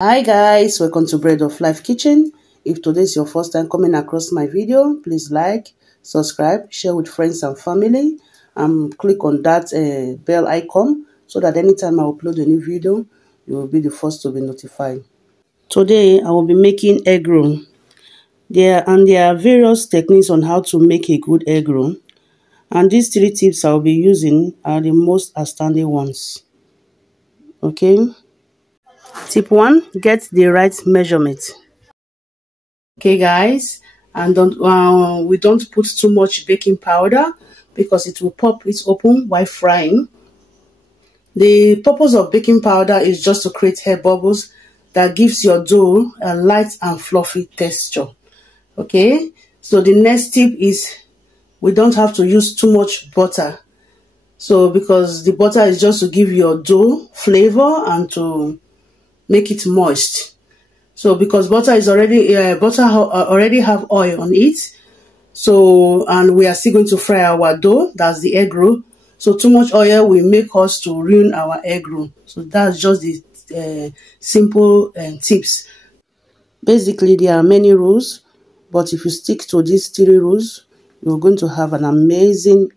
Hi guys, welcome to Bread of Life Kitchen. If today is your first time coming across my video, please like, subscribe, share with friends and family, and click on that bell icon so that anytime I upload a new video, you will be the first to be notified. Today I will be making egg roll. There are various techniques on how to make a good egg roll, and these 3 tips I will be using are the most outstanding ones. Okay. Tip 1, get the right measurement. Okay guys, and we don't put too much baking powder because it will pop it open while frying. The purpose of baking powder is just to create air bubbles that gives your dough a light and fluffy texture. Okay, so the next tip is we don't have to use too much butter. So because the butter is just to give your dough flavor and to make it moist. So because butter is already already have oil on it, so and we are still going to fry our dough, that's the egg roll. So too much oil will make us to ruin our egg roll. So that's just the simple tips. Basically, there are many rules, but if you stick to these 3 rules, you're going to have an amazing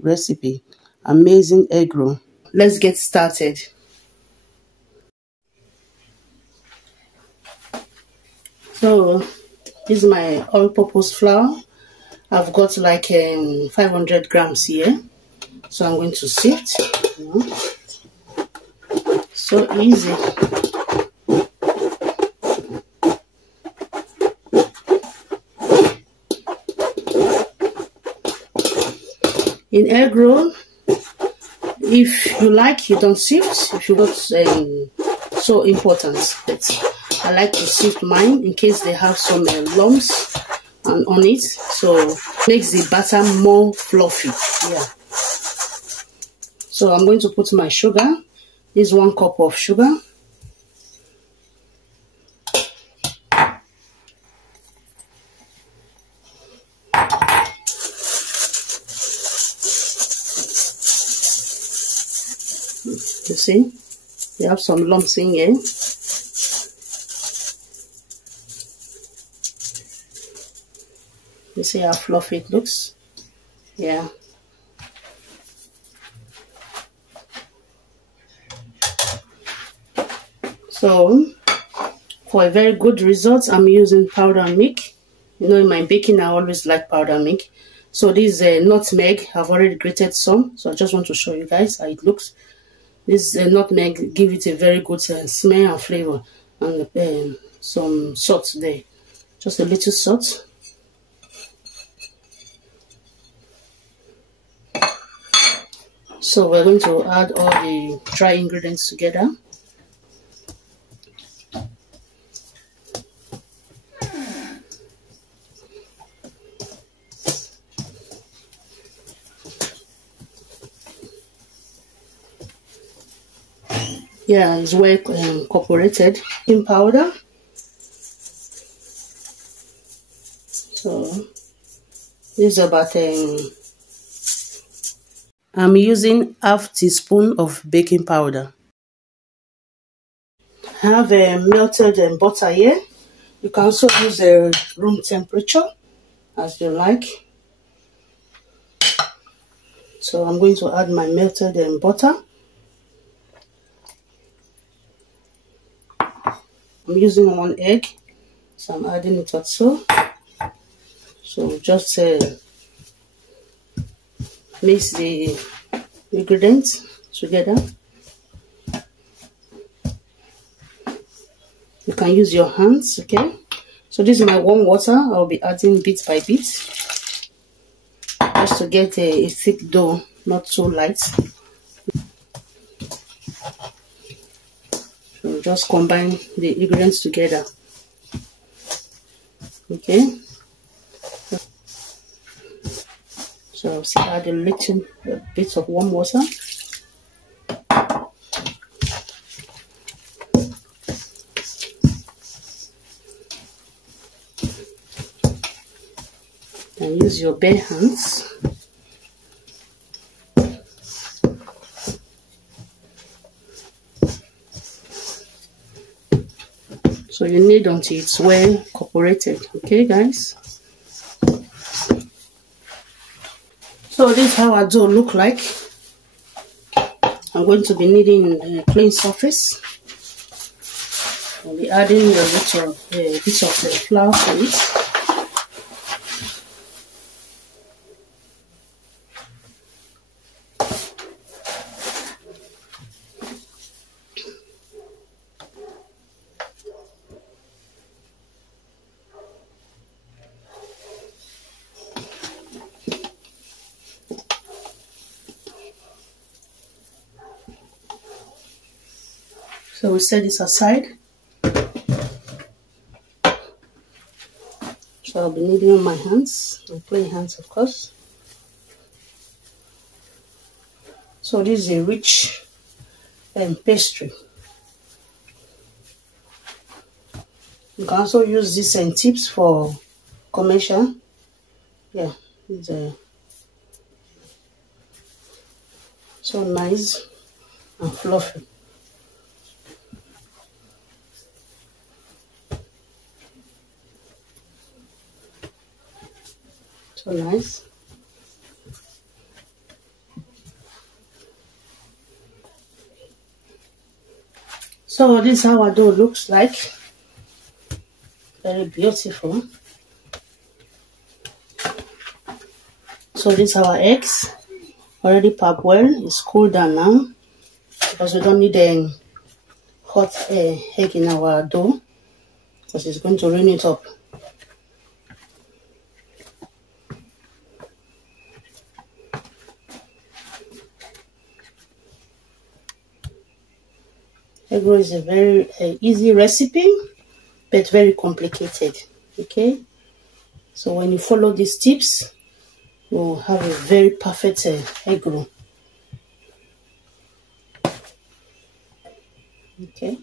recipe, amazing egg roll. Let's get started. So this is my all-purpose flour. I've got like 500 grams here, so I'm going to sift. So easy. In egg roll, if you like, you don't sift. If you got so important, but I like to sift mine in case they have some lumps on it, so makes the batter more fluffy. Yeah. So I'm going to put my sugar. This is 1 cup of sugar. You see, you have some lumps in here. You see how fluffy it looks? Yeah. So, for a very good result, I'm using powder milk. You know, in my baking, I always like powder milk. So this nutmeg, I've already grated some. So I just want to show you guys how it looks. This nutmeg give it a very good smell and flavor. And some salt there. Just a little salt. So we're going to add all the dry ingredients together. Yeah, it's well incorporated. In powder. So this is about I'm using half teaspoon of baking powder. I have melted butter here. You can also use room temperature as you like. So I'm going to add my melted butter. I'm using 1 egg, so I'm adding it also. So just mix the ingredients together. You can use your hands, okay? So this is my warm water. I'll be adding bit by bit, just to get a thick dough, not so light. So just combine the ingredients together, okay? So I'll add a little bit of warm water. And use your bare hands. So you knead until it's well incorporated. Okay, guys. So this is how our dough look like. I'm going to be kneading in a clean surface. I'll be adding a bit of flour to it. So we set this aside. So I'll be kneading on my hands, my clean hands of course. So this is a rich pastry. You can also use this tips for commercial. Yeah, it's so nice and fluffy. So nice. So this is how our dough looks like. Very beautiful. So this is our eggs. Already packed well. It's cooled down now because we don't need a hot egg in our dough because it's going to ruin it up. Eggroll is a very easy recipe, but very complicated. Okay, so when you follow these tips, you'll have a very perfect eggroll. Okay.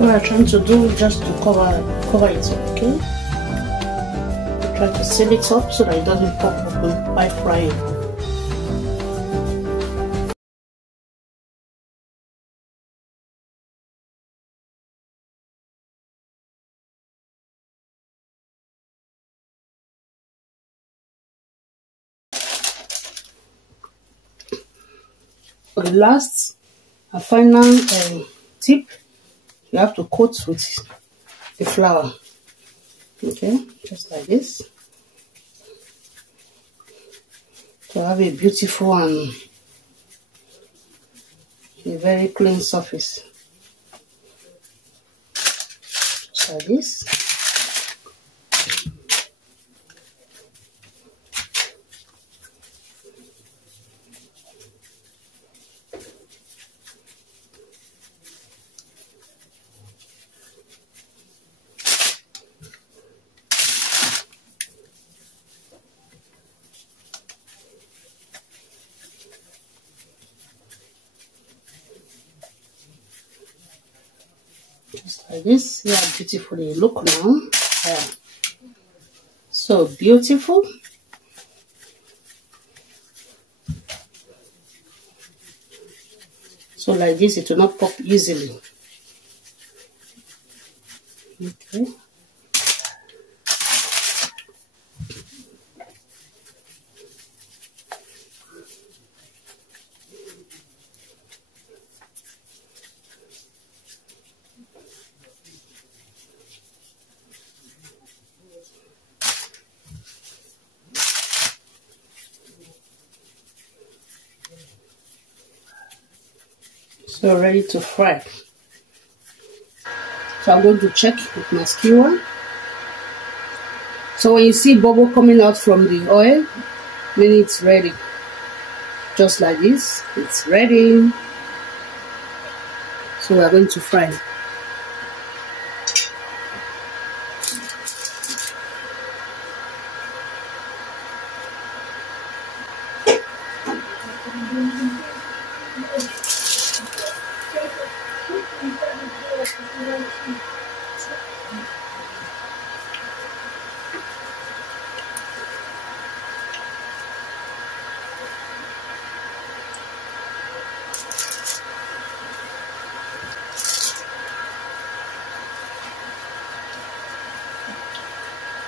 What I'm trying to do is just to cover it up, okay? Try to seal it up so that it doesn't pop open by frying. For the last and final tip, you have to coat with the flour. Okay, just like this, to have a beautiful and a very clean surface. Just like this. Just like this. See how beautiful they look now. Yeah. So beautiful. So like this, it will not pop easily. Okay. So ready to fry. So I'm going to check with my skewer. So when you see bubble coming out from the oil, meaning it's ready. Just like this, it's ready. So we are going to fry.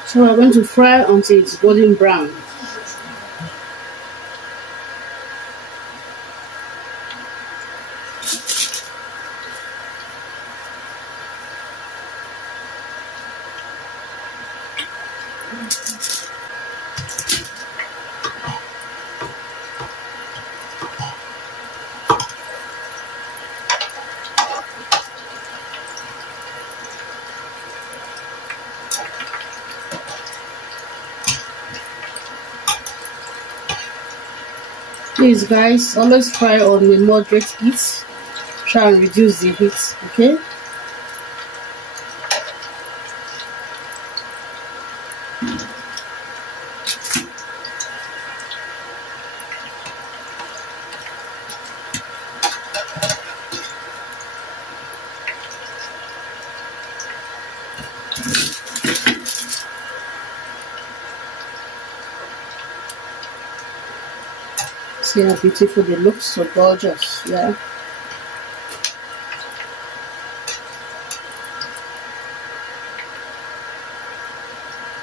So we're going to fry until it's golden brown. Please guys, always fry on a moderate heat. Try and reduce the heat, okay? See how beautiful they look, so gorgeous, yeah.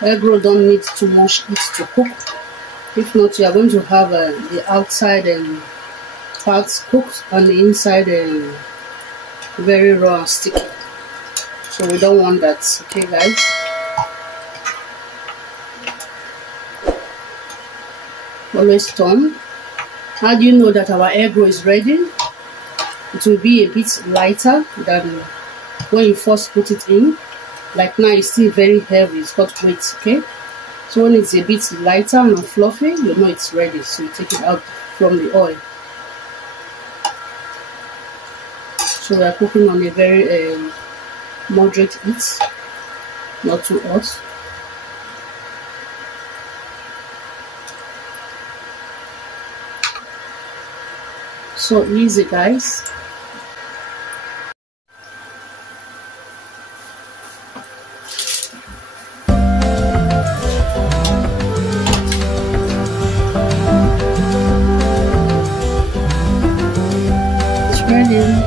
Egg roll don't need too much heat to cook. If not, you are going to have the outside parts cooked and the inside very raw and sticky. So we don't want that, okay guys? Always turn. How do you know that our egg roll is ready? It will be a bit lighter than when you first put it in. Like now, it's still very heavy, it's got weight, okay? So when it's a bit lighter and fluffy, you know it's ready. So you take it out from the oil. So we are cooking on a very moderate heat, not too hot. So easy guys. It's ready.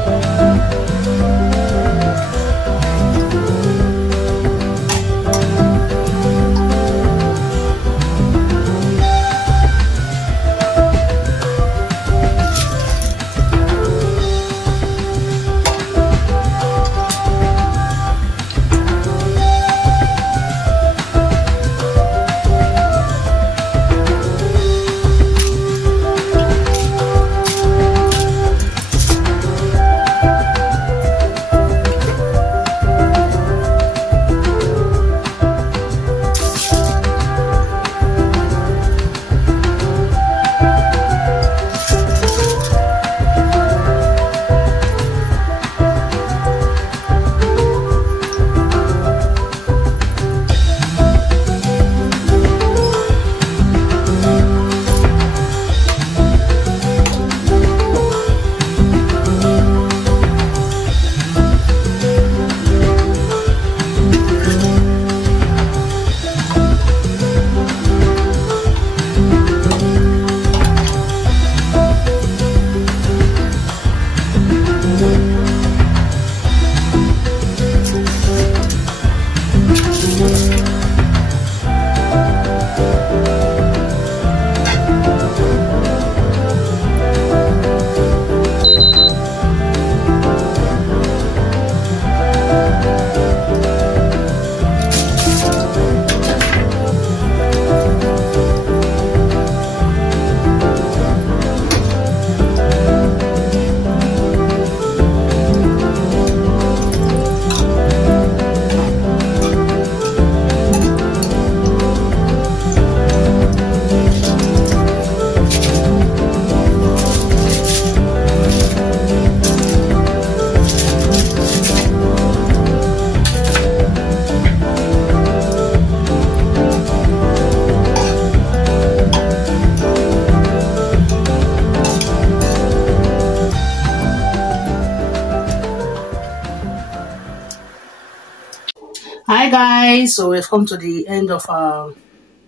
Hi guys, so we've come to the end of our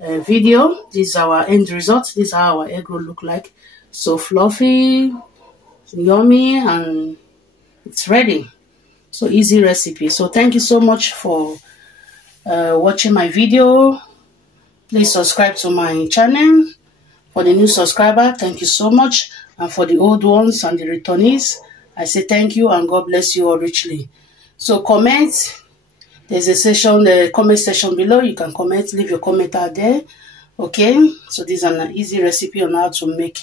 video. This is our end result. This is how our egg roll look like. So fluffy, yummy, and it's ready. So easy recipe. So thank you so much for watching my video. Please subscribe to my channel. For the new subscriber, thank you so much. And for the old ones and the returnees, I say thank you and God bless you all richly. So comment. There's a section, the comment section below. You can comment, leave your comment out there. Okay, so this is an easy recipe on how to make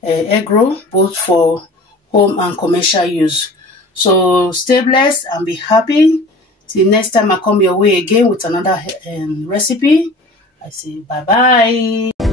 egg roll, both for home and commercial use. So stay blessed and be happy. Till next time I come your way again with another recipe. I say bye bye.